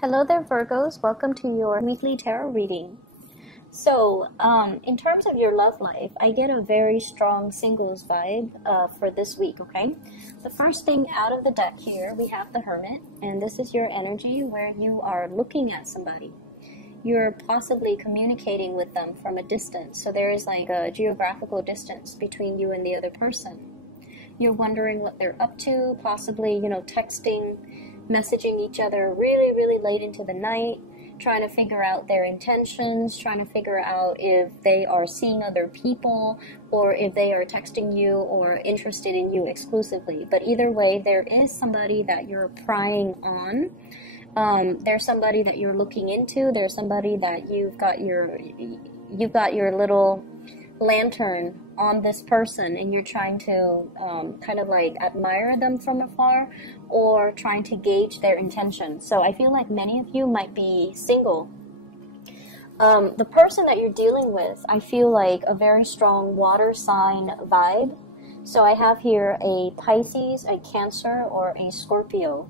Hello there, Virgos. Welcome to your weekly tarot reading. So, in terms of your love life, I get a very strong singles vibe for this week, okay? The first thing out of the deck here, we have the Hermit, and this is your energy where you are looking at somebody. You're possibly communicating with them from a distance, so there is like a geographical distance between you and the other person. You're wondering what they're up to, possibly, texting, messaging each other really, really late into the night, trying to figure out their intentions, trying to figure out if they are seeing other people or if they are texting you or interested in you exclusively. But either way, there is somebody that you're prying on. There's somebody that you're looking into. There's somebody that you've got your little lantern on this person, and you're trying to kind of like admire them from afar or trying to gauge their intention. So I feel like many of you might be single. The person that you're dealing with, I feel like a very strong water sign vibe. So I have here a Pisces, a Cancer, or a Scorpio.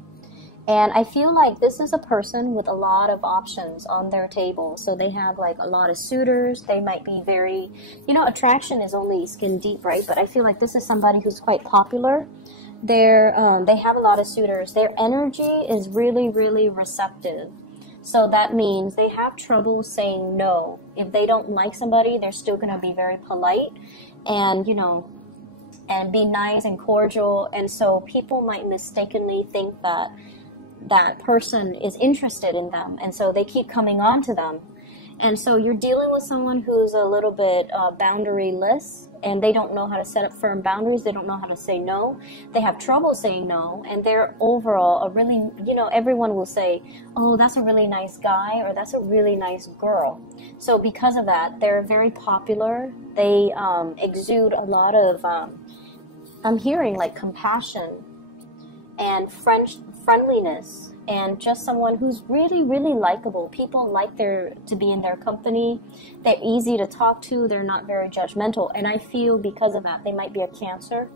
And I feel like this is a person with a lot of options on their table. So they have like a lot of suitors. They might be very, attraction is only skin deep, right? But I feel like this is somebody who's quite popular. They have a lot of suitors. Their energy is really, really receptive. So that means they have trouble saying no. If they don't like somebody, they're still going to be very polite and, and be nice and cordial. And so people might mistakenly think that that person is interested in them, and so they keep coming on to them. And so you're dealing with someone who's a little bit boundaryless, and they don't know how to set up firm boundaries. They don't know how to say no. They have trouble saying no, and they're overall a really, everyone will say, oh, that's a really nice guy, or that's a really nice girl. So because of that, they're very popular. They exude a lot of, I'm hearing like compassion and friendliness, and just someone who's really, really likable. People like to be in their company. They're easy to talk to. They're not very judgmental. And I feel because of that, they might be a Cancer.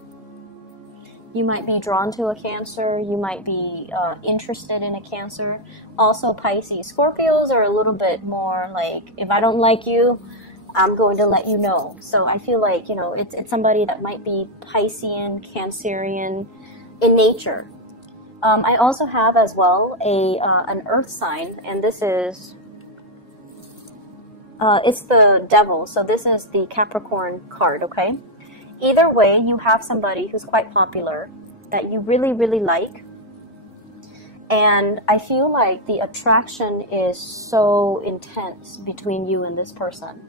You might be drawn to a Cancer. You might be interested in a Cancer. Also Pisces. Scorpios are a little bit more like, if I don't like you, I'm going to let you know. So I feel like, it's somebody that might be Piscean, Cancerian in nature. I also have as well an earth sign, and this is, it's the devil, so this is the Capricorn card, okay? Either way, you have somebody who's quite popular that you really, really like, and I feel like the attraction is so intense between you and this person.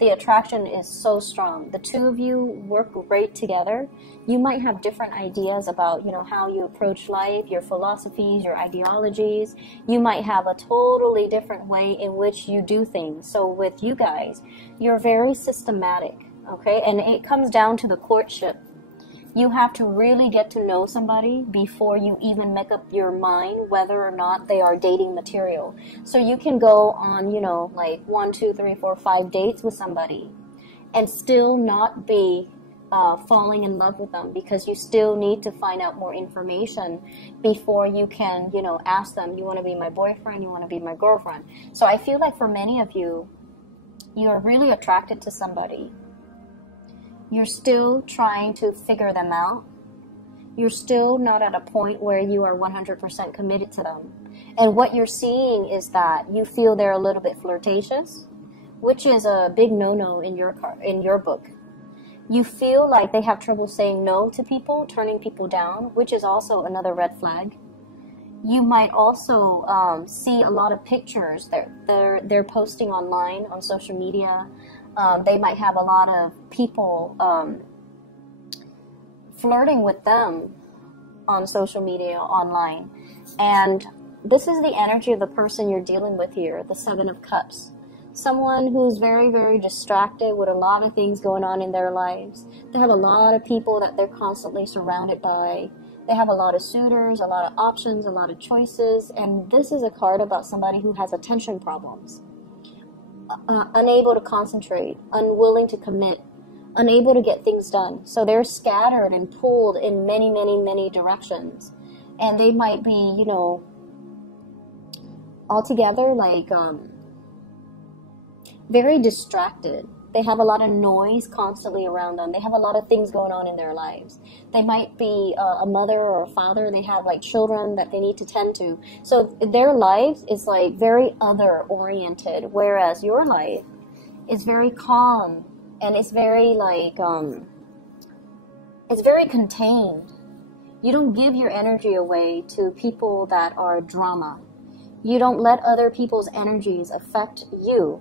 The attraction is so strong. The two of you work great together. You might have different ideas about, how you approach life, your philosophies, your ideologies. You might have a totally different way in which you do things. So with you guys, you're very systematic, okay? And it comes down to the courtship. You have to really get to know somebody before you even make up your mind whether or not they are dating material. So you can go on, like 1, 2, 3, 4, 5 dates with somebody and still not be falling in love with them, because you still need to find out more information before you can, ask them, you want to be my boyfriend, you want to be my girlfriend. So I feel like for many of you, you're really attracted to somebody. You're still trying to figure them out. You're still not at a point where you are 100% committed to them. And what you're seeing is that you feel they're a little bit flirtatious, which is a big no-no in your book. You feel like they have trouble saying no to people, turning people down, which is also another red flag. You might also see a lot of pictures that they're posting online on social media. They might have a lot of people flirting with them on social media, online. And this is the energy of the person you're dealing with here, the Seven of Cups. Someone who's very, very distracted with a lot of things going on in their lives. They have a lot of people that they're constantly surrounded by. They have a lot of suitors, a lot of options, a lot of choices. And this is a card about somebody who has attention problems. Unable to concentrate, unwilling to commit, unable to get things done. So they're scattered and pulled in many, many, many directions. And they might be, altogether like very distracted. They have a lot of noise constantly around them. They have a lot of things going on in their lives. They might be a mother or a father. They have like children that they need to tend to. So their life is like very other oriented, whereas your life is very calm and it's very like it's very contained. You don't give your energy away to people that are drama. You don't let other people's energies affect you.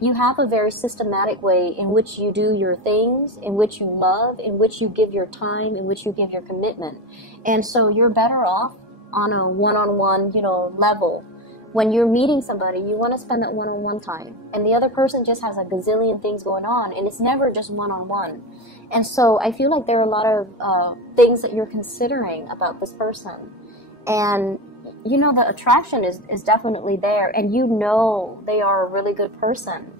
You have a very systematic way in which you do your things, in which you love, in which you give your time, in which you give your commitment. And so you're better off on a one-on-one, level. When you're meeting somebody, you want to spend that one-on-one time. And the other person just has a gazillion things going on, and it's never just one-on-one. And so I feel like there are a lot of things that you're considering about this person. And the attraction is definitely there, and they are a really good person.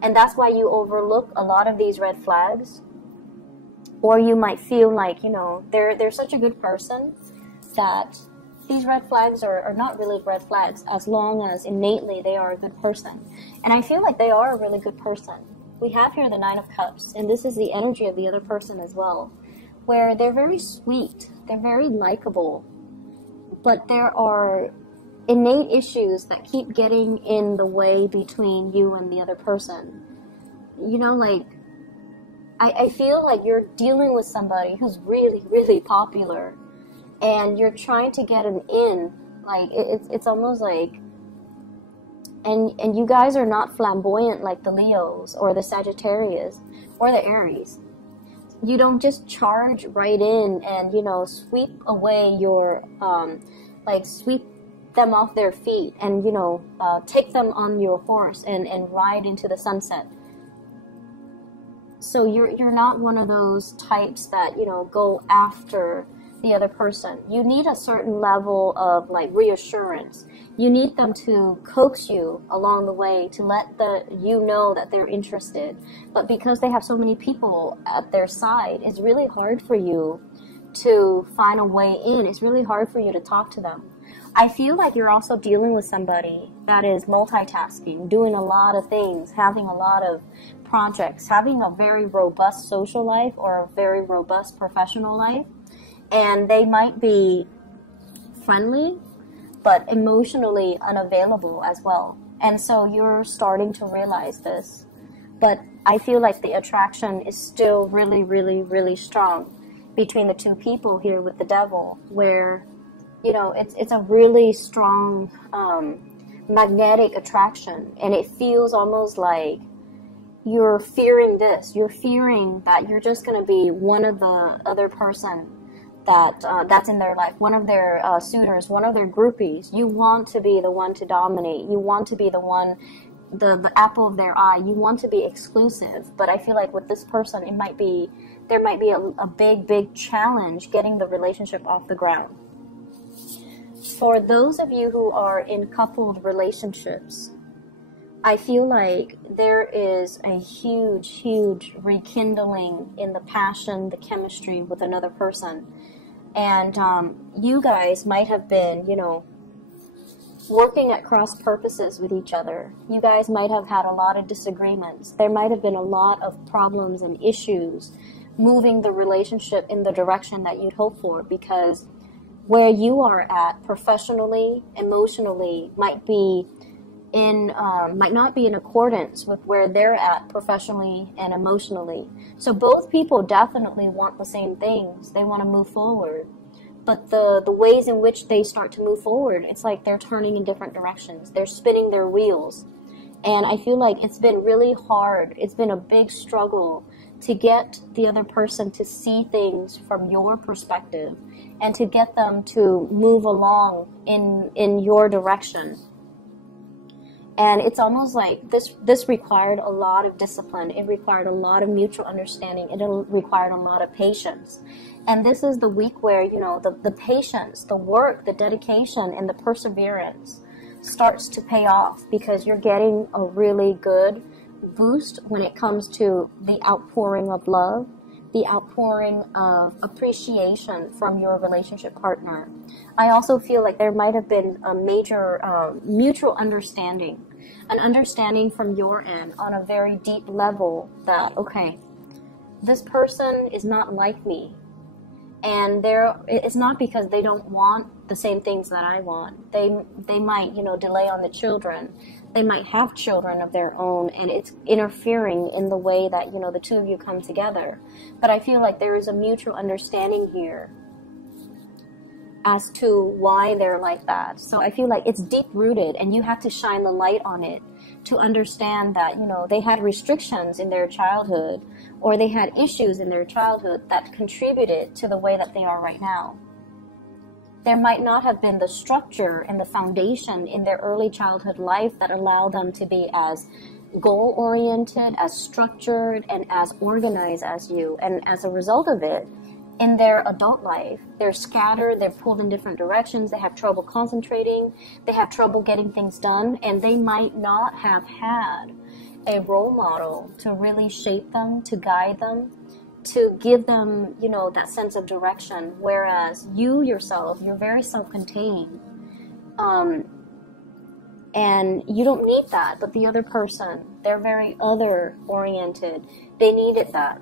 And that's why you overlook a lot of these red flags. Or you might feel like, they're such a good person that these red flags are not really red flags as long as innately they are a good person. And I feel like they are a really good person. We have here the Nine of Cups, and this is the energy of the other person as well, where they're very sweet, they're very likable, but there are innate issues that keep getting in the way between you and the other person. I feel like you're dealing with somebody who's really, really popular, and you're trying to get an in. Like, it's almost like, and you guys are not flamboyant like the Leos or the Sagittarius or the Aries. You don't just charge right in and, sweep away your, sweep them off their feet and, take them on your horse and ride into the sunset. So you're not one of those types that, go after the other person. You need a certain level of reassurance. You need them to coax you along the way to let you know that they're interested. But because they have so many people at their side, it's really hard for you to find a way in. It's really hard for you to talk to them. I feel like you're also dealing with somebody that is multitasking, doing a lot of things, having a lot of projects, having a very robust social life or a very robust professional life. And they might be friendly, but emotionally unavailable as well. And so you're starting to realize this. But I feel like the attraction is still really, really, really strong between the two people here with the Devil, where, it's a really strong magnetic attraction. And it feels almost like you're fearing this. You're fearing that you're just going to be one of the other person that's in their life, one of their suitors, one of their groupies. You want to be the one to dominate. You want to be the one, the apple of their eye. You want to be exclusive. But I feel like with this person, there might be a big challenge getting the relationship off the ground. For those of you who are in coupled relationships, I feel like there is a huge rekindling in the passion, the chemistry with another person. And you guys might have been, working at cross purposes with each other. You guys might have had a lot of disagreements. There might have been a lot of problems and issues moving the relationship in the direction that you'd hope for, because where you are at professionally, emotionally, might not be in accordance with where they're at professionally and emotionally. So both people definitely want the same things. They want to move forward. But the ways in which they start to move forward, it's like they're turning in different directions. They're spinning their wheels. And I feel like it's been really hard. It's been a big struggle to get the other person to see things from your perspective and to get them to move along in your direction. And it's almost like this required a lot of discipline. It required a lot of mutual understanding. It required a lot of patience. And this is the week where, the patience, the work, the dedication, and the perseverance starts to pay off, because you're getting a really good boost when it comes to the outpouring of love, the outpouring of appreciation from your relationship partner. I also feel like there might have been a major mutual understanding, an understanding from your end on a very deep level that, okay, this person is not like me. And it's not because they don't want the same things that I want. They might, delay on the children. They might have children of their own, and it's interfering in the way that, the two of you come together. But I feel like there is a mutual understanding here as to why they're like that. So I feel like it's deep-rooted, and you have to shine the light on it to understand that, they had restrictions in their childhood, or they had issues in their childhood that contributed to the way that they are right now. There might not have been the structure and the foundation in their early childhood life that allowed them to be as goal-oriented, as structured, and as organized as you. And as a result of it, in their adult life, they're scattered, they're pulled in different directions, they have trouble concentrating, they have trouble getting things done, and they might not have had a role model to really shape them, to guide them, to give them, that sense of direction. Whereas you yourself, you're very self-contained, and you don't need that. But the other person, they're very other-oriented. They needed that.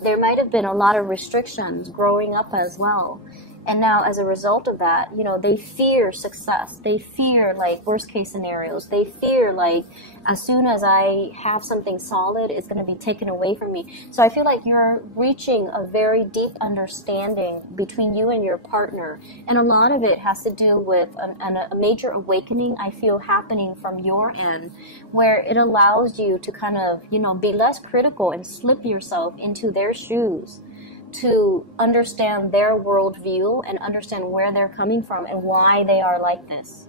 There might have been a lot of restrictions growing up as well. And now as a result of that, they fear success. They fear like worst case scenarios. They fear like as soon as I have something solid, it's going to be taken away from me. So I feel like you're reaching a very deep understanding between you and your partner. And a lot of it has to do with a major awakening I feel happening from your end, where it allows you to kind of, be less critical and slip yourself into their shoes, to understand their worldview and understand where they're coming from and why they are like this.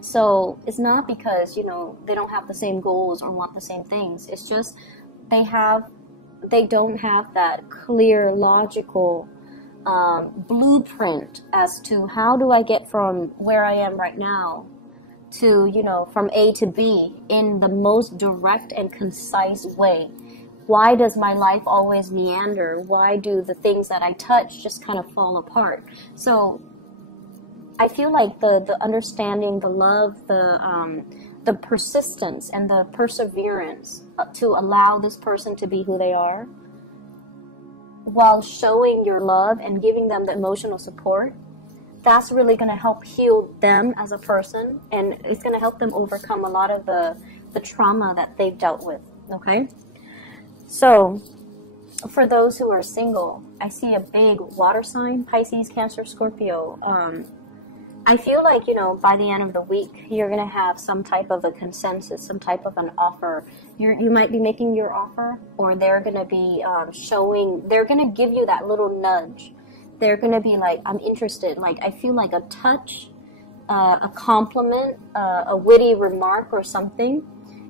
So it's not because, they don't have the same goals or want the same things. It's just they don't have that clear, logical blueprint as to how do I get from where I am right now to, from A to B in the most direct and concise way. Why does my life always meander? Why do the things that I touch just kind of fall apart? So I feel like the understanding, the love, the persistence and the perseverance to allow this person to be who they are, while showing your love and giving them the emotional support, that's really going to help heal them as a person, and it's going to help them overcome a lot of the trauma that they've dealt with, okay? So, for those who are single, I see a big water sign, Pisces, Cancer, Scorpio. I feel like, by the end of the week, you're going to have some type of a consensus, some type of an offer. You might be making your offer, or they're going to be they're going to give you that little nudge. They're going to be like, I'm interested. Like, I feel like a touch, a compliment, a witty remark or something.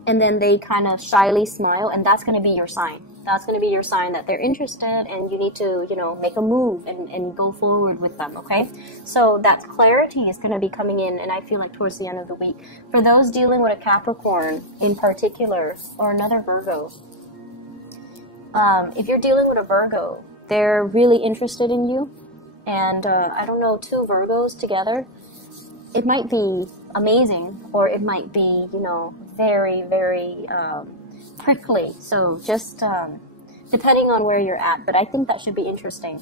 And then they kind of shyly smile, and that's going to be your sign. That's going to be your sign that they're interested, and you need to, make a move and go forward with them, okay? So that clarity is going to be coming in, and I feel like towards the end of the week. For those dealing with a Capricorn in particular, or another Virgo, if you're dealing with a Virgo, they're really interested in you, and I don't know, two Virgos together, it might be amazing, or it might be, very, very prickly. So just depending on where you're at, but I think that should be interesting.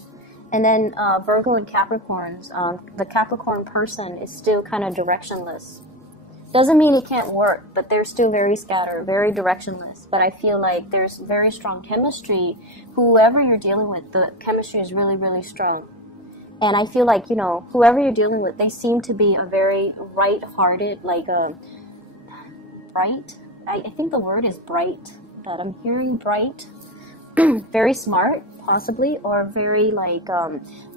And then Virgo and Capricorns, the Capricorn person is still kind of directionless. Doesn't mean it can't work, but they're still very scattered, very directionless. But I feel like there's very strong chemistry. Whoever you're dealing with, the chemistry is really, really strong. And I feel like, whoever you're dealing with, they seem to be a very right-hearted, like bright. I think the word is bright, but I'm hearing bright. Very smart, possibly, or very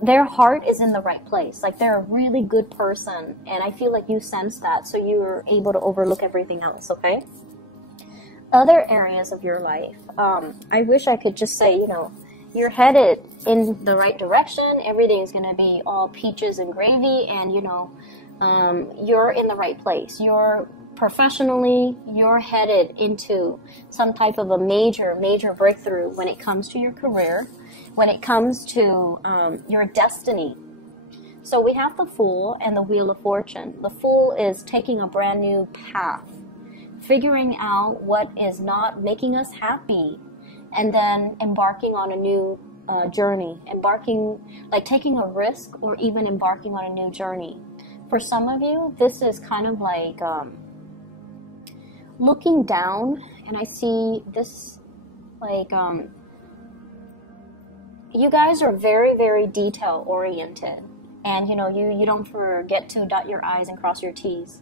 their heart is in the right place. Like, they're a really good person, and I feel like you sense that, so you're able to overlook everything else, okay? Other areas of your life, I wish I could just say, you're headed in the right direction. Everything's going to be all peaches and gravy, and, you're in the right place. You're professionally, you're headed into some type of a major breakthrough when it comes to your career, when it comes to your destiny. So we have the Fool and the Wheel of Fortune. The Fool is taking a brand new path, figuring out what is not making us happy, and then embarking on a new journey, taking a risk, or even embarking on a new journey. For some of you, this is kind of like looking down, and I see this like you guys are very detail oriented, and you don't forget to dot your I's and cross your T's.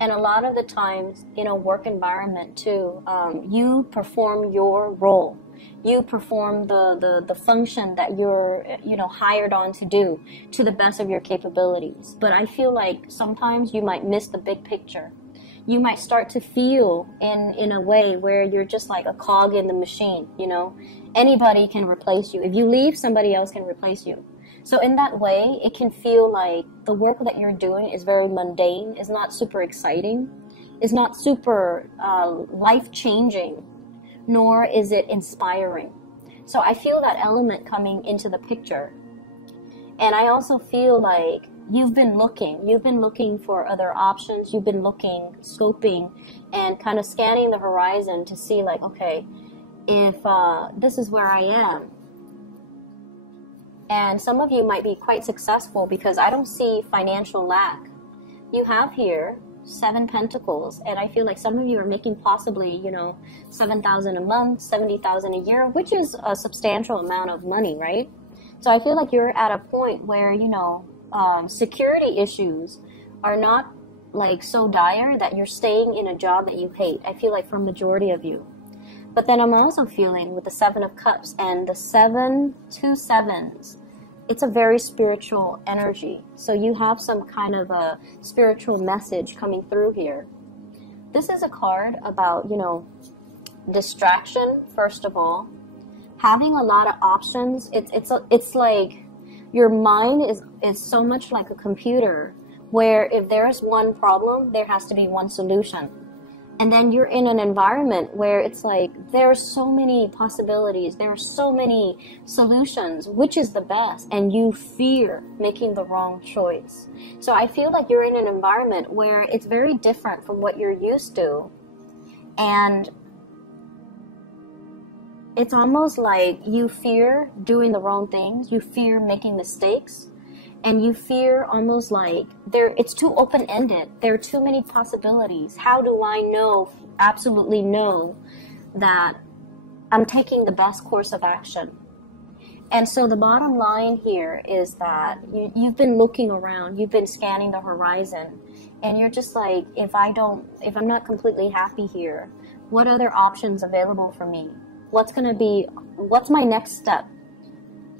And a lot of the times in a work environment too, you perform your role. You perform the function that you're hired on to do to the best of your capabilities. But I feel like sometimes you might miss the big picture. You might start to feel in a way where you're just like a cog in the machine. Anybody can replace you. If you leave, somebody else can replace you. So in that way, it can feel like the work that you're doing is very mundane, is not super exciting, is not super life-changing, nor is it inspiring. So I feel that element coming into the picture. And I also feel like you've been looking for other options. You've been looking, scoping, and kind of scanning the horizon to see like, okay, if this is where I am. And some of you might be quite successful because I don't see financial lack. You have here 7 Pentacles, and I feel like some of you are making possibly, $7,000 a month, $70,000 a year, which is a substantial amount of money, right? So I feel like you're at a point where, security issues are not like so dire that you're staying in a job that you hate. I feel like for a majority of you. But then I'm also feeling with the 7 of Cups and the 2 sevens, it's a very spiritual energy. So you have some kind of a spiritual message coming through here. This is a card about, distraction, first of all. Having a lot of options. It's like your mind is so much like a computer where if there's one problem, there has to be one solution. And then you're in an environment where it's like there are so many possibilities, there are so many solutions, which is the best, and you fear making the wrong choice. So I feel like you're in an environment where it's very different from what you're used to, and it's almost like you fear doing the wrong things, you fear making mistakes, and you fear almost like it's too open-ended. There are too many possibilities. How do I absolutely know that I'm taking the best course of action? And so the bottom line here is that you've been looking around, you've been scanning the horizon, and you're just like, if I'm not completely happy here, what other options available for me? What's my next step?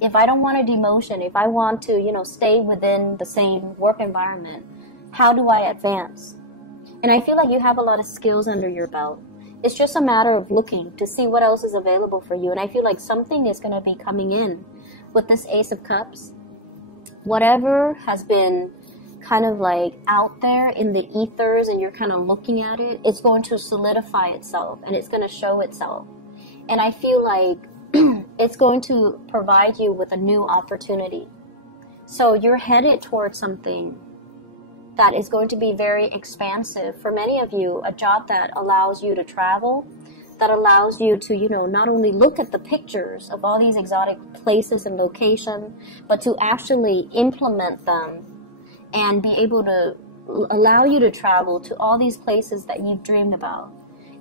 If I don't want a demotion, if I want to, stay within the same work environment, how do I advance? And I feel like you have a lot of skills under your belt. It's just a matter of looking to see what else is available for you. And I feel like something is going to be coming in with this Ace of Cups. Whatever has been kind of like out there in the ethers and you're kind of looking at it, it's going to solidify itself and it's going to show itself. And I feel like it's going to provide you with a new opportunity. So you're headed towards something that is going to be very expansive. For many of you, a job that allows you to travel, that allows you to, not only look at the pictures of all these exotic places and locations, but to actually implement them and be able to allow you to travel to all these places that you've dreamed about.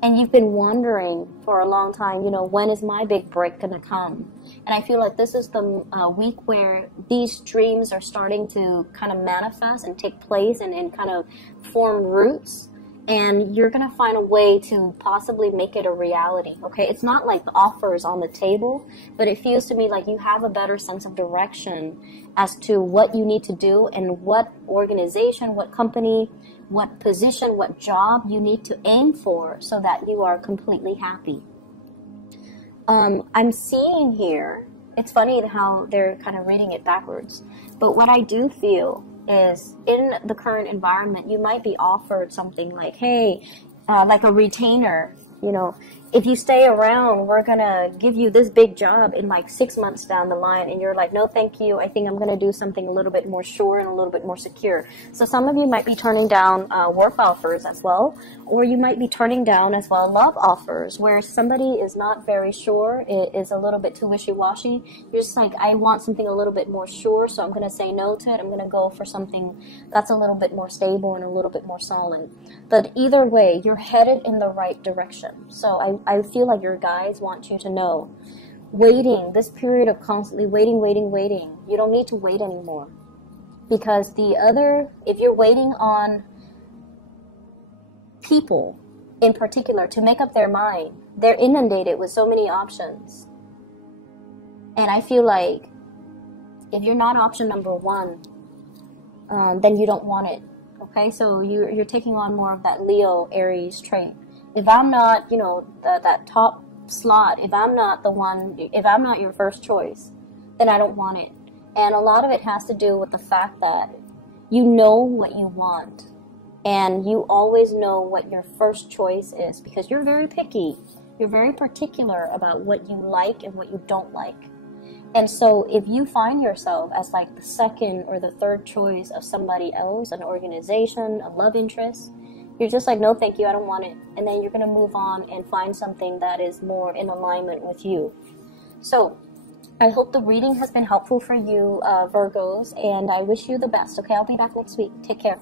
And you've been wondering for a long time, when is my big break going to come? And I feel like this is the week where these dreams are starting to kind of manifest and take place and kind of form roots. And you're going to find a way to possibly make it a reality, okay? It's not like the offer is on the table, but it feels to me like you have a better sense of direction as to what you need to do and what organization, what company, what position, what job you need to aim for so that you are completely happy. I'm seeing here, it's funny how they're kind of reading it backwards, but what I do feel is in the current environment, you might be offered something like, hey, like a retainer, you know, if you stay around, we're going to give you this big job in like 6 months down the line. And you're like, no, thank you. I think I'm going to do something a little bit more sure and a little bit more secure. So some of you might be turning down work offers as well, or you might be turning down as well love offers where somebody is not very sure, it is a little bit too wishy-washy. You're just like, I want something a little bit more sure, so I'm going to say no to it. I'm going to go for something that's a little bit more stable and a little bit more solid. But either way, you're headed in the right direction. So I feel like your guides want you to know, waiting, this period of constantly waiting, you don't need to wait anymore. Because if you're waiting on people in particular to make up their mind, they're inundated with so many options. And I feel like if you're not option number one, then you don't want it. Okay, so you're taking on more of that Leo Aries trait. If I'm not, you know, that top slot, if I'm not the one, if I'm not your first choice, then I don't want it. And a lot of it has to do with the fact that you know what you want. And you always know what your first choice is because you're very picky. You're very particular about what you like and what you don't like. And so if you find yourself as like the second or the third choice of somebody else, an organization, a love interest, you're just like, no, thank you, I don't want it. And then you're going to move on and find something that is more in alignment with you. So I hope the reading has been helpful for you, Virgos, and I wish you the best. Okay, I'll be back next week. Take care.